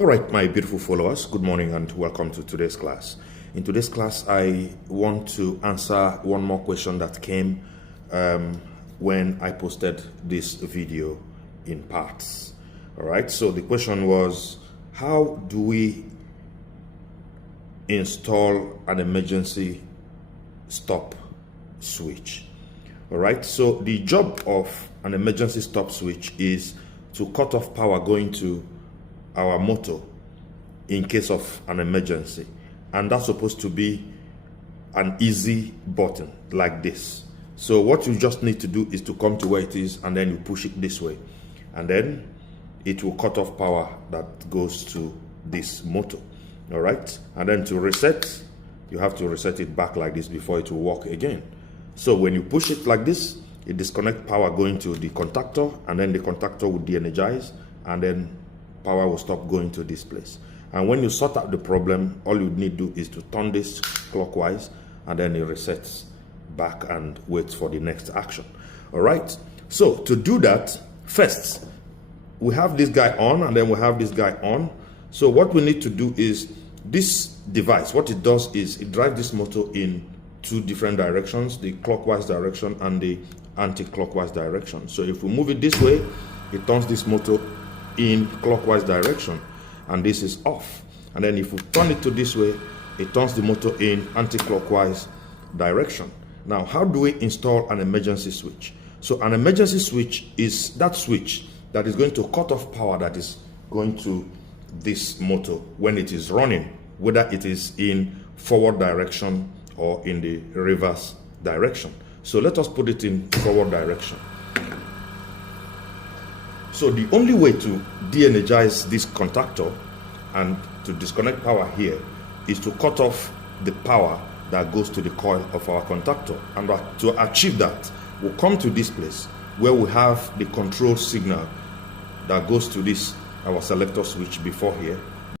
All right, my beautiful followers, good morning and welcome to today's class. In today's class, I want to answer one more question that came when I posted this video in parts. All right, so the question was, how do we install an emergency stop switch? All right, so the job of an emergency stop switch is to cut off power going to our motor in case of an emergency, and that's supposed to be an easy button like this. So what you just need to do is to come to where it is and then you push it this way, and then it will cut off power that goes to this motor. All right, and then to reset, you have to reset it back like this before it will work again. So when you push it like this, it disconnects power going to the contactor, and then the contactor will de-energize, and then power will stop going to this place. And when you sort out the problem, all you need to do is to turn this clockwise, and then it resets back and waits for the next action. All right, so to do that, first we have this guy on and then we have this guy on. So what we need to do is, this device, what it does is it drives this motor in two different directions, the clockwise direction and the anti-clockwise direction. So if we move it this way, it turns this motor in clockwise direction, and this is off. And then if we turn it to this way, it turns the motor in anti-clockwise direction. Now, how do we install an emergency switch? So an emergency switch is that switch that is going to cut off power that is going to this motor when it is running, whether it is in forward direction or in the reverse direction. So let us put it in forward direction. So the only way to de-energize this contactor and to disconnect power here is to cut off the power that goes to the coil of our contactor. And to achieve that, we'll come to this place where we have the control signal that goes to this, our selector switch before here.